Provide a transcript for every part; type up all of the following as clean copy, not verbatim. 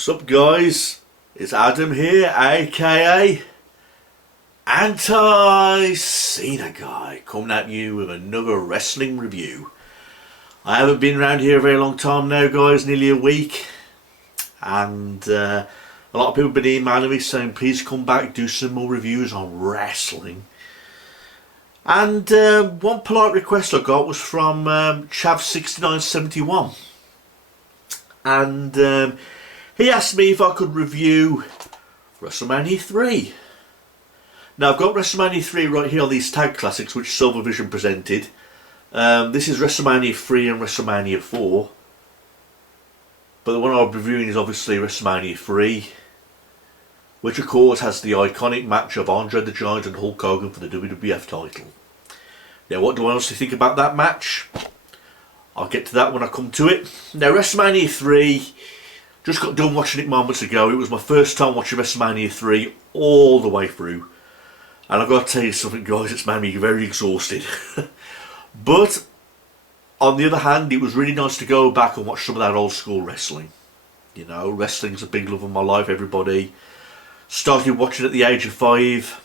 What's up, guys? It's Adam here, aka Anti-Cena Guy, coming at you with another wrestling review. I haven't been around here a very long time now, guys, nearly a week, and a lot of people have been emailing me saying please come back, do some more reviews on wrestling. And one polite request I got was from Chav6971, and he asked me if I could review Wrestlemania 3. Now, I've got Wrestlemania 3 right here on these tag classics which Silver Vision presented. This is Wrestlemania 3 and Wrestlemania 4. But the one I'm reviewing is obviously Wrestlemania 3, which of course has the iconic match of Andre the Giant and Hulk Hogan for the WWF title. Now, what do I honestly think about that match? I'll get to that when I come to it. Now, Wrestlemania 3, just got done watching it moments ago. It was my first time watching Wrestlemania 3 all the way through. And I've got to tell you something, guys, it's made me very exhausted. But, on the other hand, it was really nice to go back and watch some of that old school wrestling. You know, wrestling's a big love of my life, everybody. Started watching at the age of 5.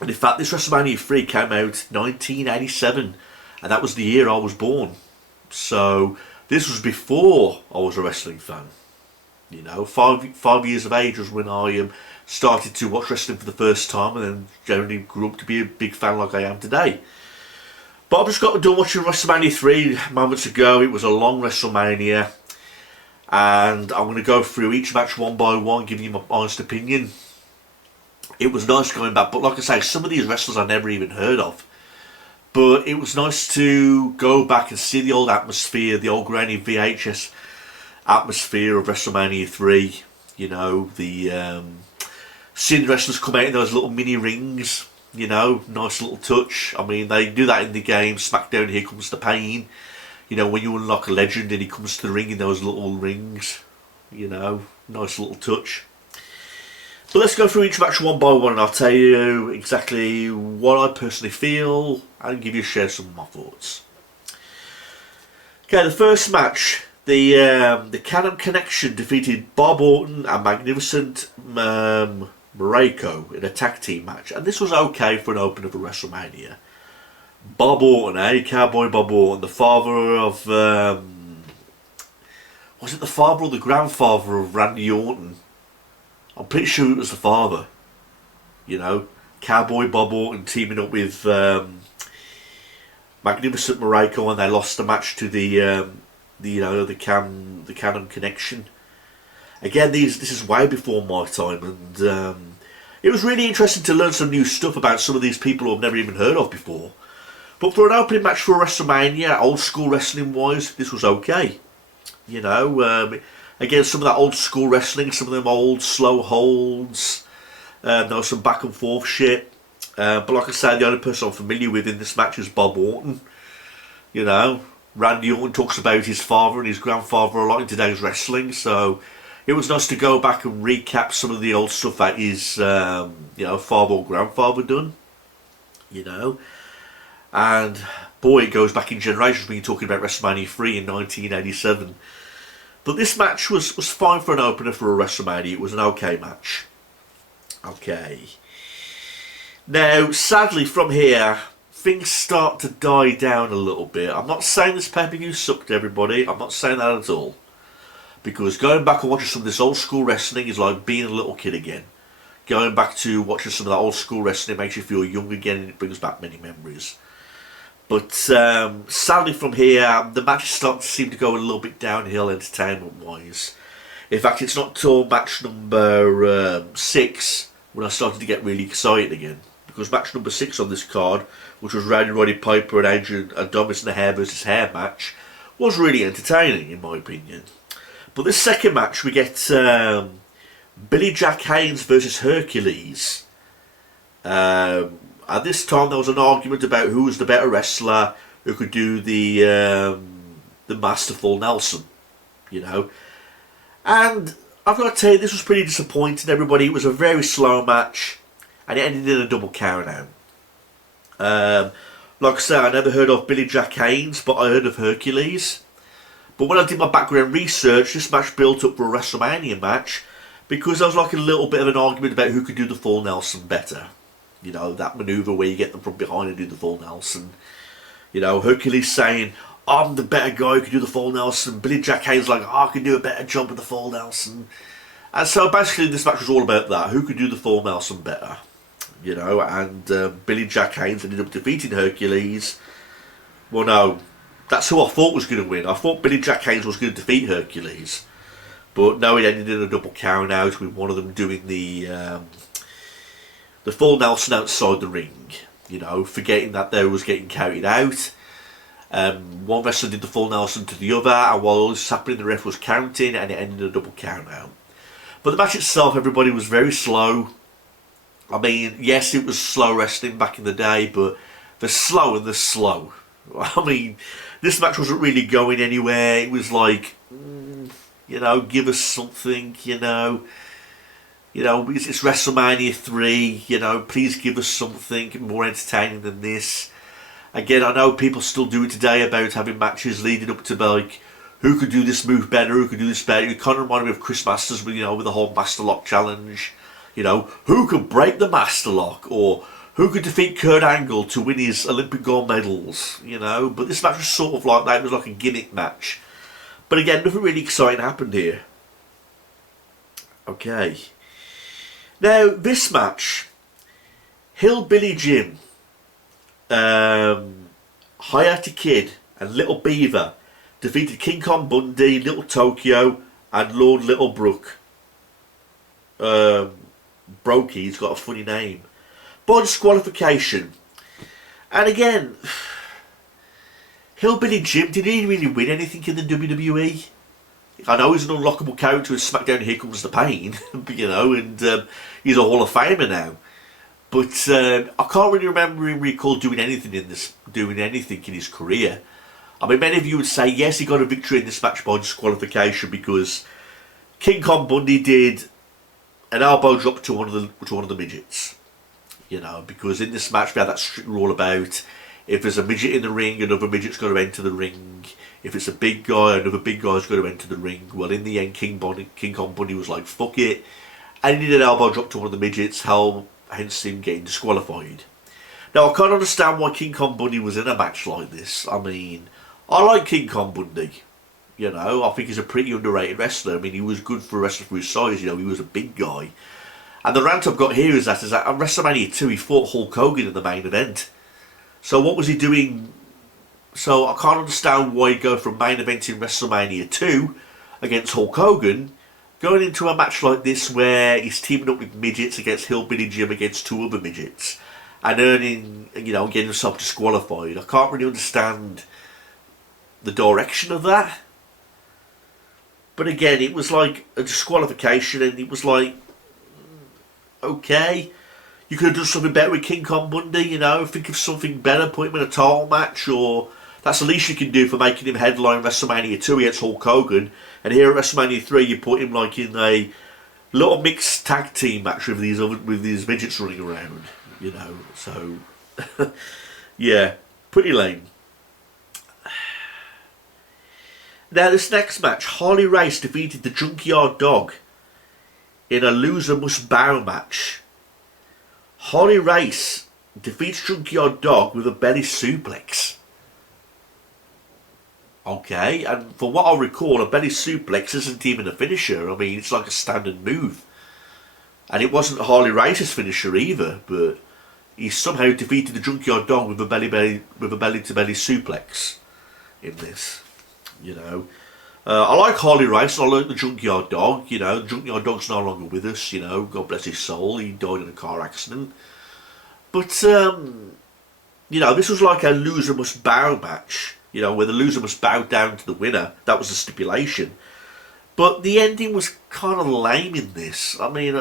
And in fact, this Wrestlemania 3 came out 1987. And that was the year I was born. So, this was before I was a wrestling fan. You know, five years of age was when I started to watch wrestling for the first time, and then generally grew up to be a big fan like I am today. But I've just got done watching Wrestlemania 3 moments ago. It was a long Wrestlemania, and I'm going to go through each match one by one, giving you my honest opinion. It was nice going back, but like I say, some of these wrestlers I never even heard of. But it was nice to go back and see the old atmosphere, the old grainy VHS atmosphere of Wrestlemania 3. You know, the seeing the wrestlers come out in those little mini rings. You know, nice little touch. I mean, they do that in the game. SmackDown, Here Comes the Pain. You know, when you unlock a legend and he comes to the ring in those little rings. You know, nice little touch. But let's go through each match one by one, and I'll tell you exactly what I personally feel and give you share some of my thoughts. Okay, the first match, the Can-Am Connection defeated Bob Orton and Magnificent Muraco in a tag team match, and this was okay for an opener for WrestleMania. Bob Orton, Cowboy Bob Orton, the father of was it the father or the grandfather of Randy Orton? I'm pretty sure it was the father. You know, Cowboy Bob Orton teaming up with Magnificent Muraco, and they lost the match to the Can-Am Connection. Again, this is way before my time, and it was really interesting to learn some new stuff about some of these people who I've never even heard of before. But for an opening match for WrestleMania, old school wrestling wise, this was okay. You know, again, some of that old school wrestling, some of them old slow holds, there was some back and forth shit. But like I said, the only person I'm familiar with in this match is Bob Orton. You know, Randy Orton talks about his father and his grandfather a lot in today's wrestling, so it was nice to go back and recap some of the old stuff that his father or grandfather done. You know, and boy, it goes back in generations when you're talking about Wrestlemania 3 in 1987. But this match was fine for an opener for a WrestleMania. It was an okay match. Okay. Now, sadly, from here, things start to die down a little bit. I'm not saying this pay-per-view sucked, everybody. I'm not saying that at all. Because going back and watching some of this old school wrestling is like being a little kid again. Going back to watching some of that old school wrestling makes you feel young again, and it brings back many memories. But sadly from here, the matches start to seem to go a little bit downhill entertainment-wise. In fact, it's not till match number 6 when I started to get really excited again. Because match number 6 on this card, which was Roddy Piper and Adrian Adonis in a hair versus hair match, was really entertaining in my opinion. But this second match, we get Billy Jack Haynes versus Hercules. At this time, there was an argument about who was the better wrestler, who could do the masterful Nelson, you know. And I've got to tell you, this was pretty disappointing, everybody. It was a very slow match, and it ended in a double countdown. Like I said, I never heard of Billy Jack Haynes, but I heard of Hercules. But when I did my background research, this match built up for a WrestleMania match because there was like a little bit of an argument about who could do the full Nelson better. You know, that manoeuvre where you get them from behind and do the full Nelson. You know, Hercules saying, I'm the better guy who can do the full Nelson. Billy Jack Haynes like, I can do a better job of the full Nelson. And so basically this match was all about that. Who could do the full Nelson better? You know, and Billy Jack Haynes ended up defeating Hercules. Well, no, that's who I thought was going to win. I thought Billy Jack Haynes was going to defeat Hercules. But no, it ended in a double count out with one of them doing the full Nelson outside the ring. You know, forgetting that they was getting carried out. One wrestler did the full Nelson to the other, and while all this was happening, the ref was counting, and it ended in a double count out. But the match itself, everybody, was very slow. I mean, yes, it was slow wrestling back in the day, but they're slow and they're slow. I mean, this match wasn't really going anywhere. It was like, you know, give us something, you know. You know, it's WrestleMania 3, you know, please give us something more entertaining than this. Again, I know people still do it today about having matches leading up to, like, who could do this move better, who could do this better. It kind of reminded me of Chris Masters, with, you know, with the whole Master Lock challenge. You know, who could break the Master Lock, or who could defeat Kurt Angle to win his Olympic gold medals, you know. But this match was sort of like that. It was like a gimmick match. But again, nothing really exciting happened here. Okay. Now, this match, Hillbilly Jim, Hayate Kid and Little Beaver defeated King Kong Bundy, Little Tokyo and Lord Littlebrook. Brokey's got a funny name. By disqualification. And again, Hillbilly Jim, did he really win anything in the WWE? I know he's an unlockable character in SmackDown Here Comes the Pain, you know, and he's a Hall of Famer now. But I can't really remember him doing anything in his career. I mean, many of you would say, yes, he got a victory in this match by disqualification because King Kong Bundy did an elbow drop to one of the midgets. You know, because in this match we had that strict rule about if there's a midget in the ring, another midget's got to enter the ring. If it's a big guy, another big guy's got to enter the ring. Well, in the end, King Kong Bundy was like, fuck it. And he did an elbow drop to one of the midgets, hence him getting disqualified. Now, I can't understand why King Kong Bundy was in a match like this. I mean, I like King Kong Bundy. You know, I think he's a pretty underrated wrestler. I mean, he was good for a wrestler for his size. You know, he was a big guy. And the rant I've got here is that on WrestleMania 2, he fought Hulk Hogan in the main event. So what was he doing? So I can't understand why he'd go from main event in WrestleMania 2 against Hulk Hogan, going into a match like this where he's teaming up with midgets against Hillbilly Jim against two other midgets, and earning, you know, getting himself disqualified. I can't really understand the direction of that. But again, it was like a disqualification, and it was like, okay, you could have done something better with King Kong Bundy, you know, think of something better, put him in a title match, or that's the least you can do for making him headline WrestleMania 2 against Hulk Hogan, and here at WrestleMania 3 you put him like in a little mixed tag team match with these midgets running around, you know, so, yeah, pretty lame. Now this next match, Harley Race defeated the Junkyard Dog in a loser must bow match. Harley Race defeats Junkyard Dog with a belly suplex. Okay, and from what I recall, a belly suplex isn't even a finisher. I mean, it's like a standard move. And it wasn't Harley Race's finisher either, but he somehow defeated the Junkyard Dog with a belly-to-belly suplex in this. You know, I like Harley Race. I like the Junkyard Dog. You know, the Junkyard Dog's no longer with us. You know, God bless his soul. He died in a car accident. But you know, this was like a loser must bow match. You know, where the loser must bow down to the winner. That was the stipulation. But the ending was kind of lame in this. I mean,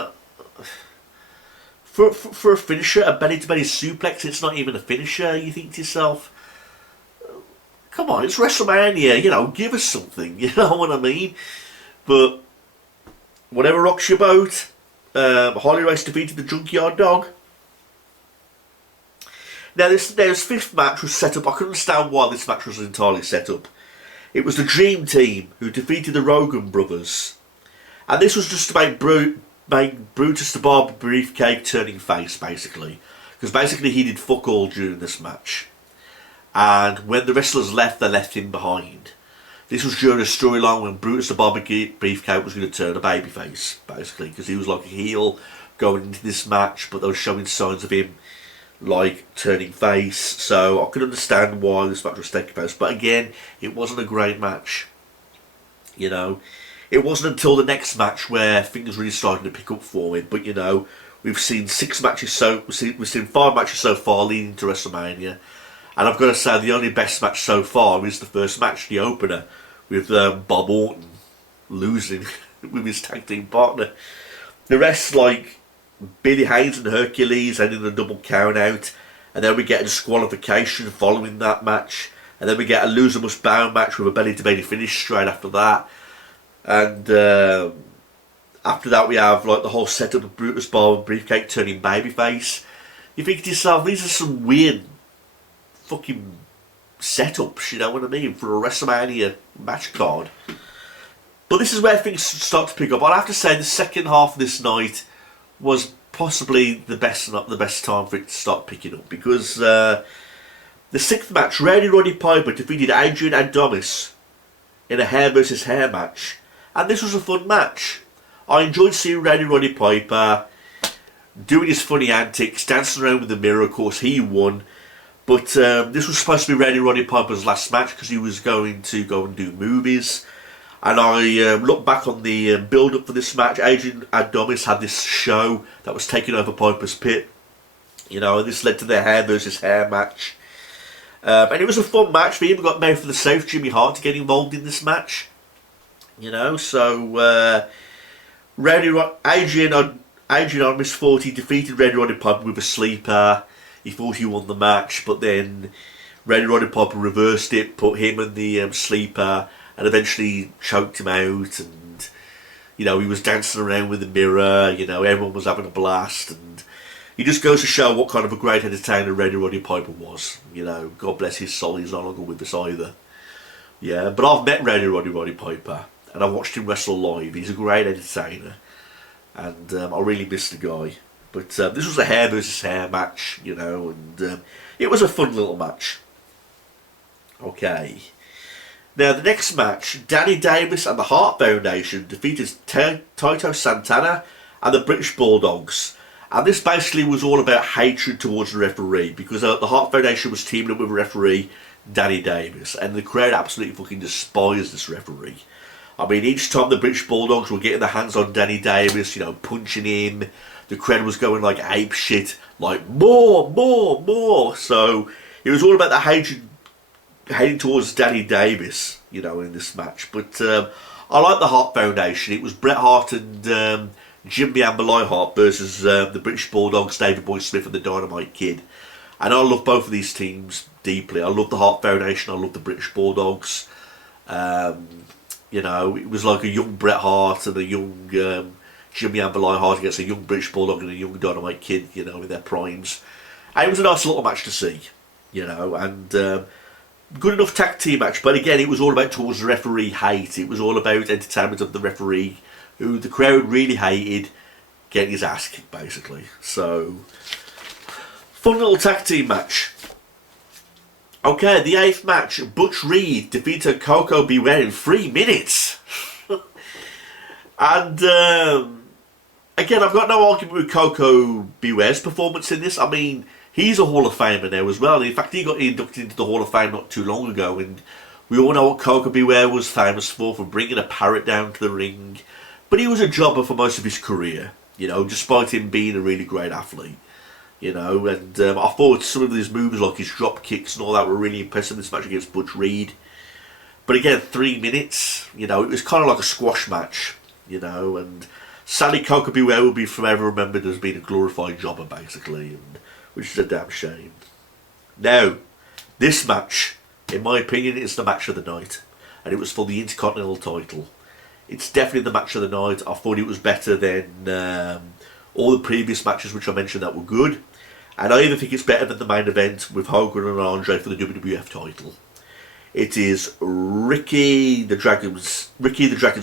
for a finisher, a belly-to-belly suplex, it's not even a finisher. You think to yourself, come on, it's WrestleMania, you know, give us something, you know what I mean? But whatever rocks your boat, Harley Race defeated the Junkyard Dog. Now this fifth match was set up. I couldn't understand why this match was entirely set up. It was the Dream Team who defeated the Rogan brothers. And this was just to make Brutus the Barber Beefcake turning face, basically. Because basically he did fuck all during this match. And when the wrestlers left, they left him behind. This was during a storyline when Brutus the Barber Beefcake was going to turn a babyface, basically. Because he was like a heel going into this match, but they were showing signs of him like turning face. So I could understand why this match was taking place. But again, it wasn't a great match. You know, it wasn't until the next match where things really started to pick up for him. But you know, we've seen 6 matches we've seen 5 matches so far leading to WrestleMania. And I've got to say, the only best match so far is the first match, the opener, with Bob Orton losing with his tag team partner. The rest, like Billy Haynes and Hercules ending a double count out, and then we get a disqualification following that match, and then we get a loser must bow match with a belly to belly finish straight after that, and after that we have like the whole setup of Brutus Barber Beefcake turning babyface. You think to yourself, these are some weird fucking setups, you know what I mean, for a WrestleMania match card. But this is where things start to pick up. I'll have to say the second half of this night was possibly the best time for it to start picking up, because the 6th match, Roddy Piper defeated Adrian Adonis in a hair versus hair match, and this was a fun match. I enjoyed seeing Roddy Piper doing his funny antics, dancing around with the mirror. Of course, he won. But this was supposed to be Roddy Piper's last match because he was going to go and do movies. And I look back on the build-up for this match. Adrian Adonis had this show that was taking over Piper's Pit. You know, and this led to their hair versus hair match. And it was a fun match. We even got made for the safe Jimmy Hart to get involved in this match. You know, so Adrian Adonis thought he defeated Roddy Piper with a sleeper. He thought he won the match, but then Roddy Piper reversed it, put him in the sleeper, and eventually choked him out. And you know, he was dancing around with the mirror. You know, everyone was having a blast, and he just goes to show what kind of a great entertainer Roddy Piper was. You know, God bless his soul, he's no longer with us either. Yeah, but I've met Roddy Piper, and I watched him wrestle live. He's a great entertainer, and I really miss the guy. But this was a hair versus hair match, you know, and it was a fun little match. Okay. Now, the next match, Danny Davis and the Hart Foundation defeated Tito Santana and the British Bulldogs. And this basically was all about hatred towards the referee, because the Hart Foundation was teaming up with referee Danny Davis, and the crowd absolutely fucking despised this referee. I mean, each time the British Bulldogs were getting their hands on Danny Davis, you know, punching him, the crowd was going like ape shit, like more, more, more. So it was all about the hatred heading towards Danny Davis, you know, in this match. But I like the Hart Foundation. It was Bret Hart and Jim the Amber Hart versus the British Bulldogs, David Boy Smith and the Dynamite Kid. And I love both of these teams deeply. I love the Hart Foundation. I love the British Bulldogs. You know, it was like a young Bret Hart and a young Jimmy Amber Hart against a young British Bulldog and a young Dynamite Kid, you know, in their primes. And it was a nice little match to see, you know, and good enough tag team match. But again, it was all about towards the referee hate. It was all about entertainment of the referee, who the crowd really hated, getting his ass kicked, basically. So, fun little tag team match. Okay, the 8th match, Butch Reed defeated Coco Beware in 3 minutes. And again, I've got no argument with Coco Beware's performance in this. I mean, he's a Hall of Famer now as well. In fact, he got inducted into the Hall of Fame not too long ago, and we all know what Coco Beware was famous for bringing a parrot down to the ring. But he was a jobber for most of his career, you know, despite him being a really great athlete. You know, and I thought some of his moves, like his drop kicks and all that, were really impressive in this match against Butch Reed. But again, 3 minutes, you know, it was kind of like a squash match, you know, and sadly Coco Beware will be forever remembered as being a glorified jobber, basically, and which is a damn shame. Now, this match, in my opinion, is the match of the night, and it was for the Intercontinental title. It's definitely the match of the night. I thought it was better than all the previous matches which I mentioned that were good, and I even think it's better than the main event with Hogan and Andre for the WWF title. It is Ricky the Dragon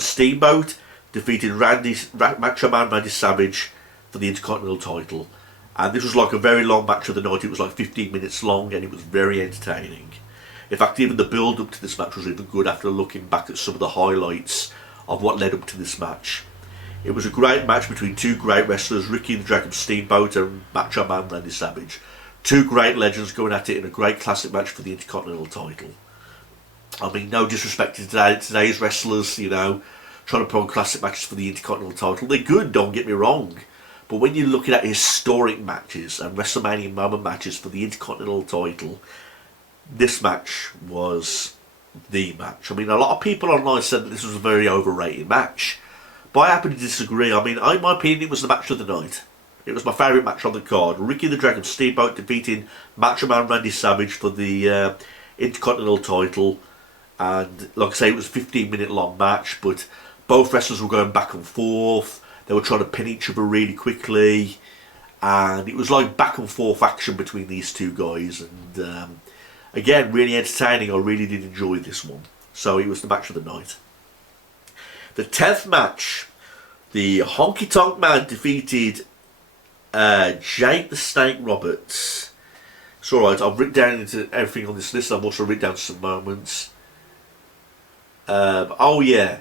Steamboat defeated Macho Man Randy Savage for the Intercontinental title. And this was like a very long match of the night. It was like 15 minutes long and it was very entertaining. In fact, even the build up to this match was even good after looking back at some of the highlights of what led up to this match. It was a great match between two great wrestlers, Ricky the Dragon Steamboat and Macho Man Randy Savage. Two great legends going at it in a great classic match for the Intercontinental title. I mean, no disrespect to today's wrestlers, you know, trying to put on classic matches for the Intercontinental title. They're good, don't get me wrong. But when you're looking at historic matches and WrestleMania moment matches for the Intercontinental title, this match was the match. I mean, a lot of people online said that this was a very overrated match. But I happen to disagree. I mean, in my opinion, it was the match of the night. It was my favourite match on the card. Ricky the Dragon Steamboat defeating Macho Man Randy Savage for the Intercontinental title. And like I say, it was a 15-minute long match, but both wrestlers were going back and forth. They were trying to pin each other really quickly, and it was like back and forth action between these two guys. And again, really entertaining. I really did enjoy this one. So it was the match of the night. The 10th match, the Honky Tonk Man defeated Jake the Snake Roberts. It's alright, I've written down into everything on this list. I've also written down some moments. Oh yeah.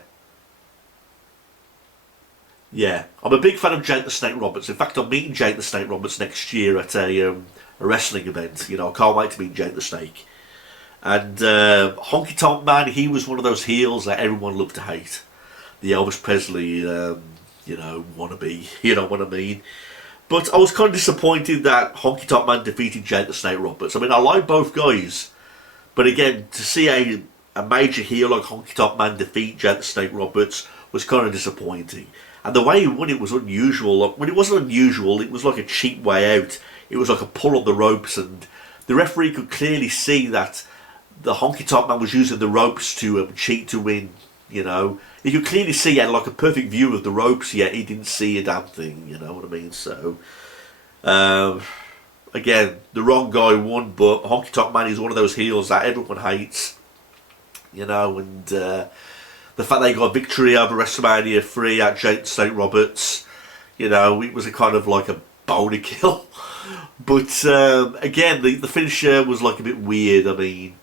Yeah, I'm a big fan of Jake the Snake Roberts. In fact, I'm meeting Jake the Snake Roberts next year at a wrestling event. You know, I can't wait to meet Jake the Snake. And Honky Tonk Man, he was one of those heels that everyone loved to hate. The Elvis Presley, you know, wannabe. You know what I mean? But I was kind of disappointed that Honky Tonk Man defeated Jake the Snake Roberts. I mean, I like both guys. But again, to see a major heel like Honky Tonk Man defeat Jake the Snake Roberts was kind of disappointing. And the way he won it was unusual. When it wasn't unusual, it was like a cheap way out. It was like a pull on the ropes, and the referee could clearly see that the Honky Tonk Man was using the ropes to cheat to win. You know, you could clearly see he had like a perfect view of the ropes, yet he didn't see a damn thing. You know what I mean? So, again, the wrong guy won, but Honky Tonk Man is one of those heels that everyone hates. You know, and the fact they got a victory over WrestleMania 3 at Jake the Snake Roberts, you know, it was a kind of like a boner kill. But again, the finisher was like a bit weird. I mean,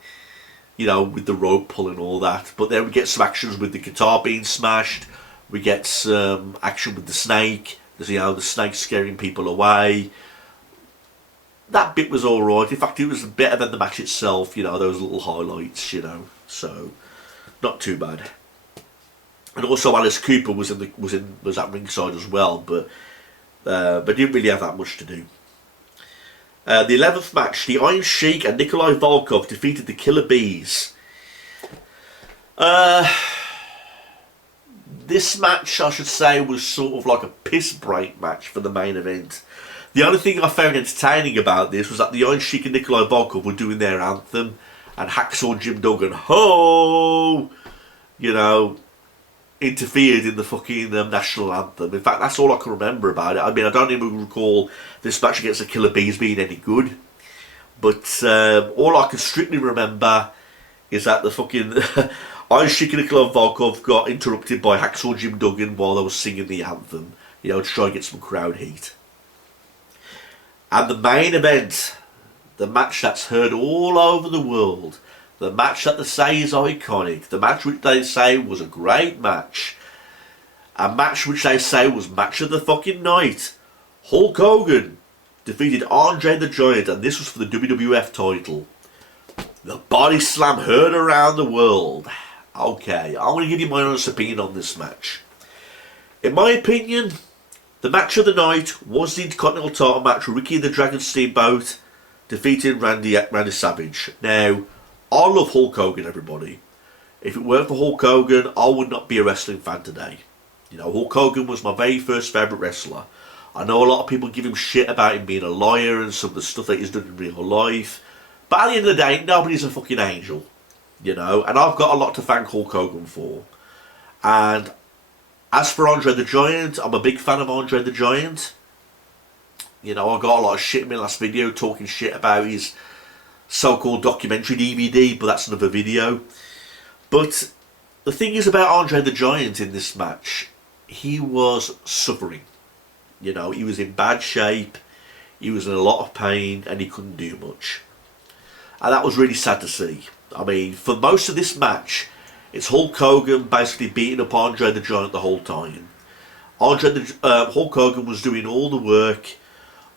you know, with the rope pull and all that. But then we get some actions with the guitar being smashed. We get some action with the snake. There's, you know, the snake scaring people away. That bit was alright. In fact, it was better than the match itself. You know, those little highlights, you know. So, not too bad. And also Alice Cooper was at ringside as well, but didn't really have that much to do. The 11th match, the Iron Sheik and Nikolai Volkov defeated the Killer Bees. This match, I should say, was sort of like a piss break match for the main event. The only thing I found entertaining about this was that the Iron Sheik and Nikolai Volkov were doing their anthem, and Hacksaw Jim Duggan, ho, you know, interfered in the fucking national anthem. In fact, that's all I can remember about it. I mean, I don't even recall this match against the Killer Bees being any good. But all I can strictly remember is that the fucking Iron Sheik and Nikolai Volkov got interrupted by Hacksaw Jim Duggan while they were singing the anthem, you know, to try and get some crowd heat. And the main event, the match that's heard all over the world, the match that they say is iconic, the match which they say was a great match, a match which they say was match of the fucking night. Hulk Hogan defeated Andre the Giant, and this was for the WWF title. The body slam heard around the world. Okay, I'm going to give you my honest opinion on this match. In my opinion, the match of the night was the Intercontinental title match. Ricky the Dragon Steamboat defeated Randy Savage. Now, I love Hulk Hogan, everybody. If it weren't for Hulk Hogan, I would not be a wrestling fan today. You know, Hulk Hogan was my very first favourite wrestler. I know a lot of people give him shit about him being a liar and some of the stuff that he's done in real life. But at the end of the day, nobody's a fucking angel. You know, and I've got a lot to thank Hulk Hogan for. And as for Andre the Giant, I'm a big fan of Andre the Giant. You know, I got a lot of shit in my last video talking shit about his so-called documentary DVD, but that's another video. But the thing is about Andre the Giant in this match, he was suffering. You know, he was in bad shape, he was in a lot of pain, and he couldn't do much. And that was really sad to see. I mean, for most of this match, it's Hulk Hogan basically beating up Andre the Giant the whole time. Hulk Hogan was doing all the work.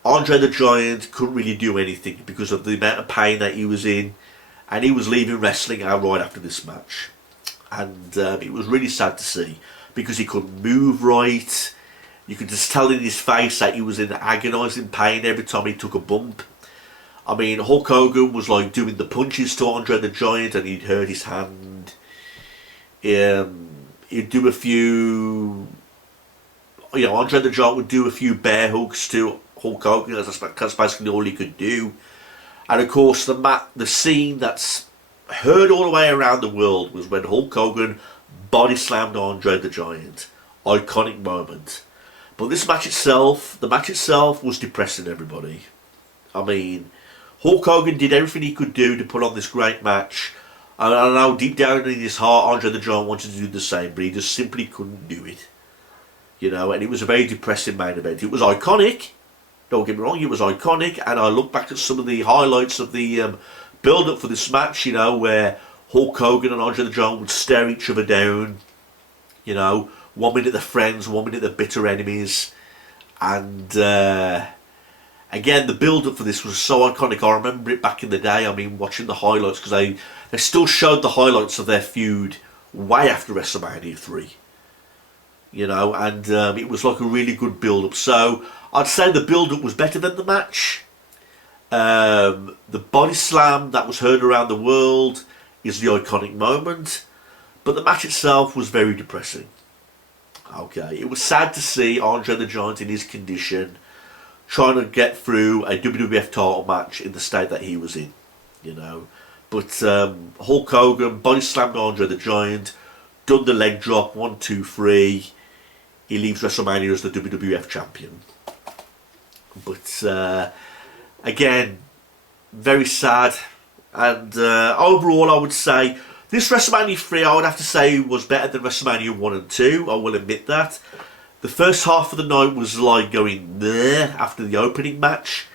Andre the Giant couldn't really do anything because of the amount of pain that he was in, and he was leaving wrestling out right after this match. And it was really sad to see because he couldn't move right. You could just tell in his face that he was in agonising pain every time he took a bump. I mean, Hulk Hogan was like doing the punches to Andre the Giant, and he'd hurt his hand. He'd do a few, you know, Andre the Giant would do a few bear hooks to Hulk Hogan. That's basically all he could do. And of course, the scene that's heard all the way around the world was when Hulk Hogan body slammed Andre the Giant. Iconic moment. But this match itself, the match itself was depressing, everybody. I mean, Hulk Hogan did everything he could do to put on this great match. And I know deep down in his heart, Andre the Giant wanted to do the same, but he just simply couldn't do it. You know, and it was a very depressing main event. It was iconic. Don't get me wrong, it was iconic. And I look back at some of the highlights of the build-up for this match, you know, where Hulk Hogan and Andre the Giant would stare each other down. You know, 1 minute they're friends, 1 minute they're bitter enemies. And again, the build-up for this was so iconic. I remember it back in the day. I mean, watching the highlights, because they still showed the highlights of their feud way after WrestleMania 3. You know, and it was like a really good build-up. So I'd say the build-up was better than the match. The body slam that was heard around the world is the iconic moment. But the match itself was very depressing. Okay, it was sad to see Andre the Giant in his condition trying to get through a WWF title match in the state that he was in, you know. But Hulk Hogan body slammed Andre the Giant, done the leg drop, 1, 2, 3. He leaves WrestleMania as the WWF champion. But again, very sad. And overall, I would say this WrestleMania 3, I would have to say, was better than WrestleMania 1 and 2. I will admit that. The first half of the night was like going there after the opening match.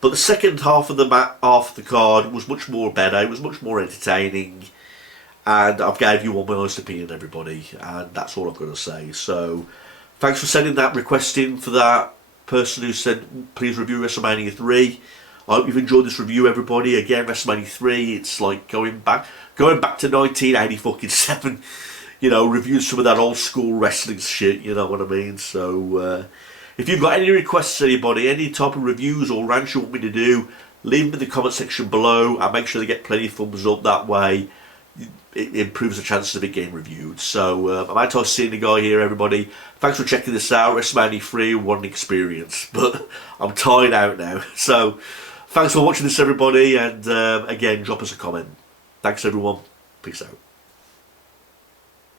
But the second half of the card was much more better. It was much more entertaining. And I've gave you all my honest opinion, everybody. And that's all I've got to say. So, thanks for sending that request in for that person who said, please review WrestleMania 3. I hope you've enjoyed this review, everybody. Again, WrestleMania 3, it's like going back to 1987. You know, review some of that old school wrestling shit, you know what I mean? So, if you've got any requests, anybody, any type of reviews or rants you want me to do, leave them in the comment section below, and make sure they get plenty of thumbs up. That way, it improves the chances of it getting reviewed. So, I'm Anti-Seeing the Guy here, everybody. Thanks for checking this out. WrestleMania 3, what an experience. But I'm tired out now. So, thanks for watching this, everybody, and again, drop us a comment. Thanks, everyone. Peace out.